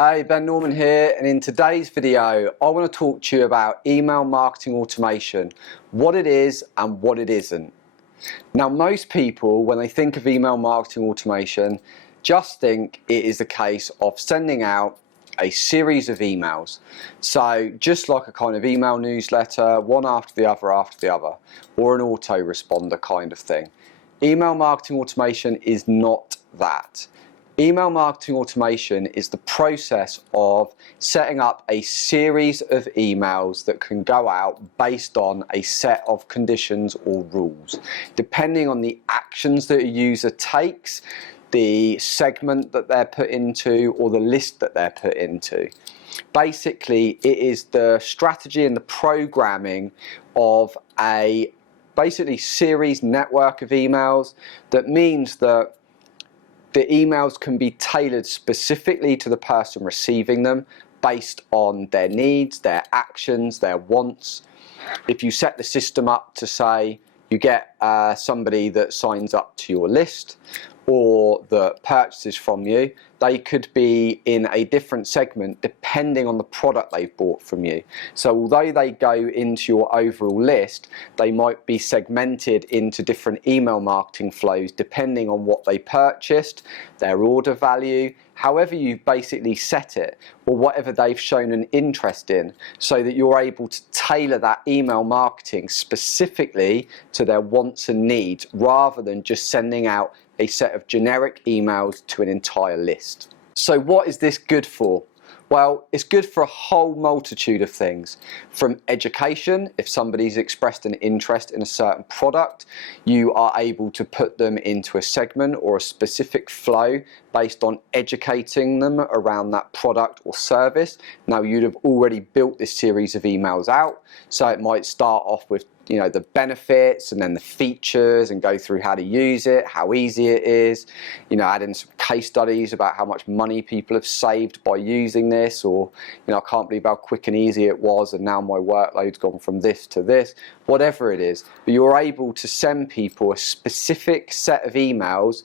Hey, Ben Norman here, and in today's video I want to talk to you about email marketing automation, what it is and what it isn't. Now, most people, when they think of email marketing automation, just think it is a case of sending out a series of emails. So just like a kind of email newsletter, one after the other, or an autoresponder kind of thing. Email marketing automation is not that. Email marketing automation is the process of setting up a series of emails that can go out based on a set of conditions or rules. Depending on the actions that a user takes, the segment that they're put into, or the list that they're put into. Basically, it is the strategy and the programming of a series network of emails that means that the emails can be tailored specifically to the person receiving them based on their needs, their actions, their wants. If you set the system up to say you get somebody that signs up to your list or that purchases from you, they could be in a different segment depending on the product they've bought from you. So although they go into your overall list, they might be segmented into different email marketing flows depending on what they purchased, their order value, however you basically set it, or whatever they've shown an interest in, so that you're able to tailor that email marketing specifically to their wants and needs, rather than just sending out a set of generic emails to an entire list. So what is this good for? Well, it's good for a whole multitude of things. From education, if somebody's expressed an interest in a certain product, you are able to put them into a segment or a specific flow based on educating them around that product or service. Now, you'd have already built this series of emails out, so it might start off with the benefits and then the features, and go through how to use it, how easy it is, add in some case studies about how much money people have saved by using this, or I can't believe how quick and easy it was and now my workload's gone from this to this, whatever it is. But you're able to send people a specific set of emails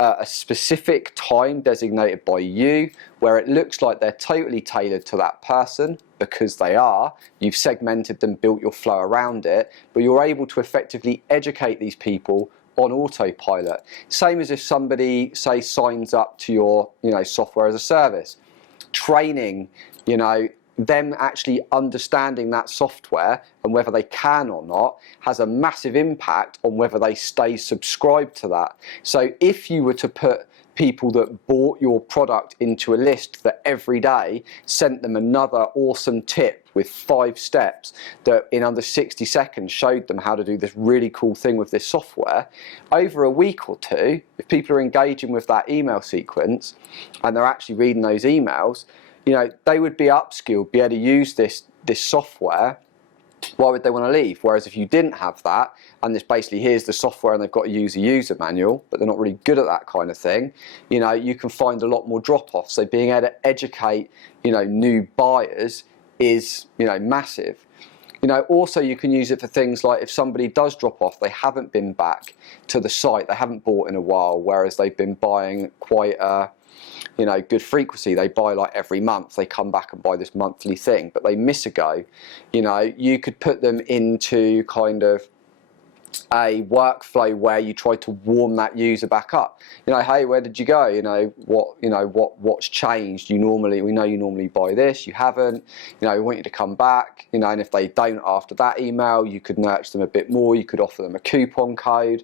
a specific time designated by you, where it looks like they're totally tailored to that person, because they are. You've segmented them, built your flow around it, but you're able to effectively educate these people on autopilot. Same as if somebody, say, signs up to your software as a service. Training, them actually understanding that software and whether they can or not has a massive impact on whether they stay subscribed to that. So if you were to put people that bought your product into a list that every day sent them another awesome tip with 5 steps that in under 60 seconds showed them how to do this really cool thing with this software, over a week or two, if people are engaging with that email sequence and they're actually reading those emails, they would be upskilled, be able to use this software. Why would they want to leave? Whereas if you didn't have that, and this basically, here's the software and they've got to use a user manual, but they're not really good at that kind of thing, you can find a lot more drop-off. So being able to educate, new buyers is, massive. Also you can use it for things like if somebody does drop off, they haven't been back to the site, they haven't bought in a while, whereas they've been buying quite a good frequency. They buy like every month, they come back and buy this monthly thing, but they miss a go. You could put them into kind of a workflow where you try to warm that user back up. Hey, where did you go? What's changed? We know you normally buy this, you haven't. We want you to come back. And if they don't after that email, you could nurture them a bit more. You could offer them a coupon code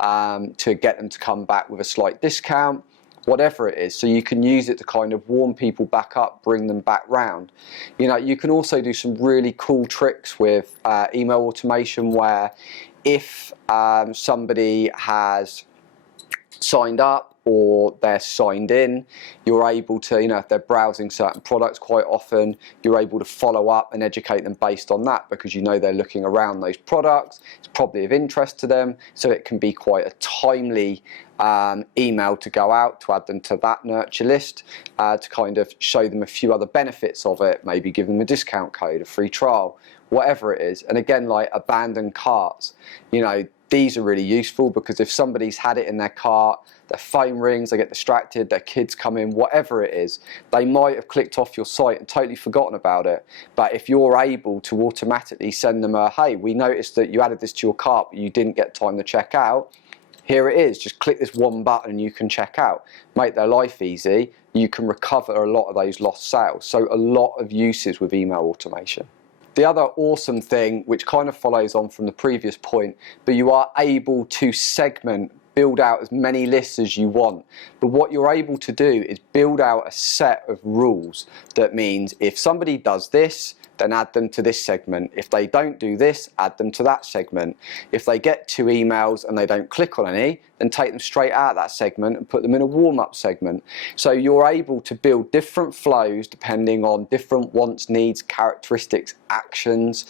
to get them to come back with a slight discount. Whatever it is, so you can use it to kind of warm people back up, bring them back round. You can also do some really cool tricks with email automation, where if somebody has signed up or they're signed in, you're able to, if they're browsing certain products quite often, you're able to follow up and educate them based on that, because they're looking around those products, it's probably of interest to them, so it can be quite a timely email to go out to add them to that nurture list, to kind of show them a few other benefits of it, maybe give them a discount code, a free trial, whatever it is. And again, like abandoned carts, these are really useful, because if somebody's had it in their cart, their phone rings, they get distracted, their kids come in, whatever it is. They might have clicked off your site and totally forgotten about it. But if you're able to automatically send them a, hey, we noticed that you added this to your cart, but you didn't get time to check out. Here it is, just click this one button and you can check out. Make their life easy. You can recover a lot of those lost sales. So a lot of uses with email automation. The other awesome thing, which kind of follows on from the previous point, but you are able to segment, build out as many lists as you want. But what you're able to do is build out a set of rules. That means if somebody does this, then add them to this segment. If they don't do this, add them to that segment. If they get 2 emails and they don't click on any, then take them straight out of that segment and put them in a warm-up segment. So you're able to build different flows depending on different wants, needs, characteristics, actions,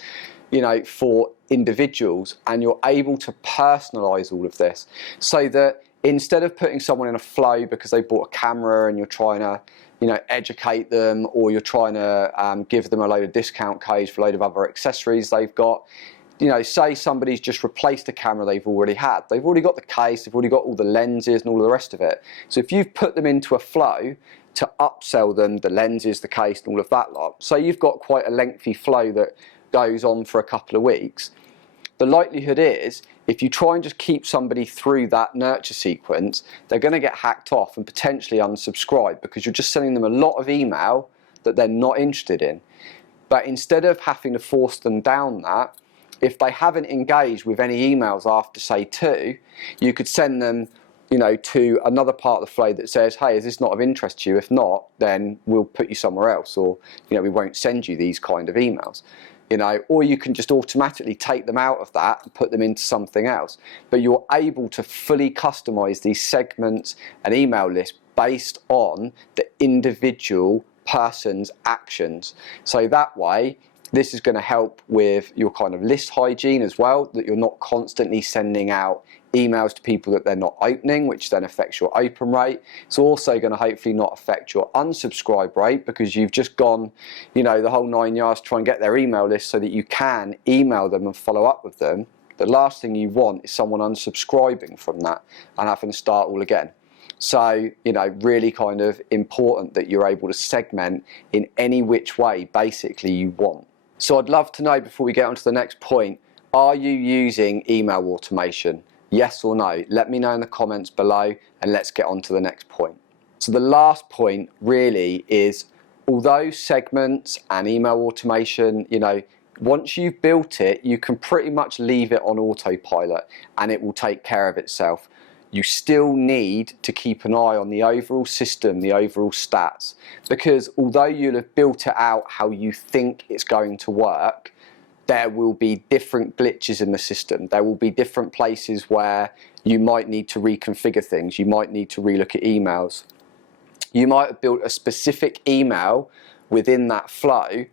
you know, for individuals, and you're able to personalize all of this so that instead of putting someone in a flow because they bought a camera and you're trying to, you know, educate them, or you're trying to give them a load of discount codes for a load of other accessories they've got. You know, say somebody's just replaced a camera they've already had. They've already got the case, they've already got all the lenses and all of the rest of it. So if you've put them into a flow to upsell them the lenses, the case and all of that lot, so you've got quite a lengthy flow that goes on for a couple of weeks, the likelihood is if you try and just keep somebody through that nurture sequence, they're going to get hacked off and potentially unsubscribe because you're just sending them a lot of email that they're not interested in. But instead of having to force them down that, if they haven't engaged with any emails after say 2, you could send them, you know, to another part of the flow that says, hey, is this not of interest to you? If not, then we'll put you somewhere else, or, you know, we won't send you these kind of emails. You know, or you can just automatically take them out of that and put them into something else. But you're able to fully customize these segments and email lists based on the individual person's actions. So that way, this is going to help with your kind of list hygiene as well, that you're not constantly sending out emails to people that they're not opening, which then affects your open rate. It's also going to hopefully not affect your unsubscribe rate because you've just gone, you know, the whole 9 yards to try and get their email list so that you can email them and follow up with them. The last thing you want is someone unsubscribing from that and having to start all again. So, you know, really kind of important that you're able to segment in any which way basically you want. So I'd love to know, before we get on to the next point, are you using email automation? Yes or no? Let me know in the comments below and let's get on to the next point. So the last point really is, although segments and email automation, you know, once you've built it, you can pretty much leave it on autopilot and it will take care of itself. You still need to keep an eye on the overall system, the overall stats, because although you'll have built it out how you think it's going to work, there will be different glitches in the system. There will be different places where you might need to reconfigure things. You might need to relook at emails. You might have built a specific email within that flow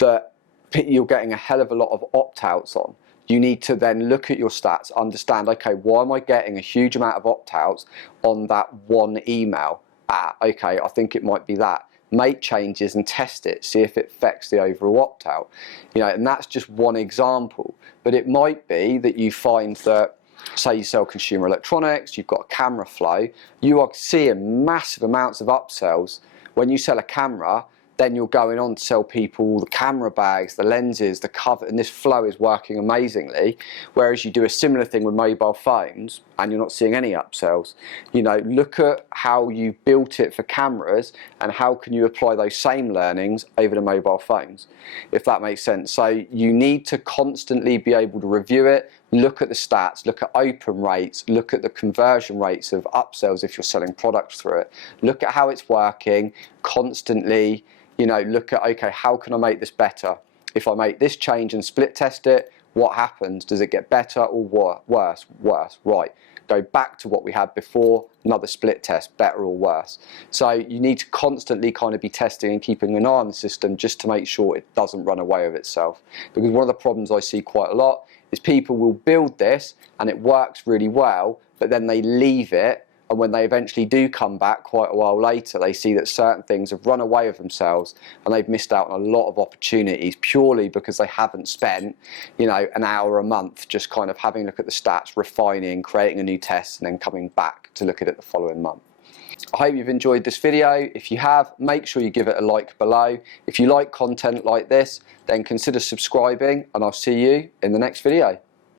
that you're getting a hell of a lot of opt-outs on. You need to then look at your stats, understand, okay, why am I getting a huge amount of opt-outs on that one email? Okay, I think it might be that. Make changes and test it, see if it affects the overall opt-out. You know, and that's just one example. But it might be that you find that, say you sell consumer electronics, you've got a camera flow, you are seeing massive amounts of upsells. When you sell a camera, then you're going on to sell people the camera bags, the lenses, the cover, and this flow is working amazingly. Whereas you do a similar thing with mobile phones and you're not seeing any upsells. You know, look at how you built it for cameras and how can you apply those same learnings over to mobile phones, if that makes sense. So you need to constantly be able to review it, look at the stats, look at open rates, look at the conversion rates of upsells if you're selling products through it, look at how it's working, constantly, you know, look at, okay, how can I make this better? If I make this change and split test it, what happens? Does it get better or worse? Worse, right. Go back to what we had before, another split test, better or worse. So you need to constantly kind of be testing and keeping an eye on the system just to make sure it doesn't run away with itself. Because one of the problems I see quite a lot is people will build this and it works really well, but then they leave it and when they eventually do come back quite a while later, they see that certain things have run away with themselves and they've missed out on a lot of opportunities purely because they haven't spent, you know, an hour a month just kind of having a look at the stats, refining, creating a new test, and then coming back to look at it the following month. I hope you've enjoyed this video. If you have, make sure you give it a like below. If you like content like this, then consider subscribing, and I'll see you in the next video.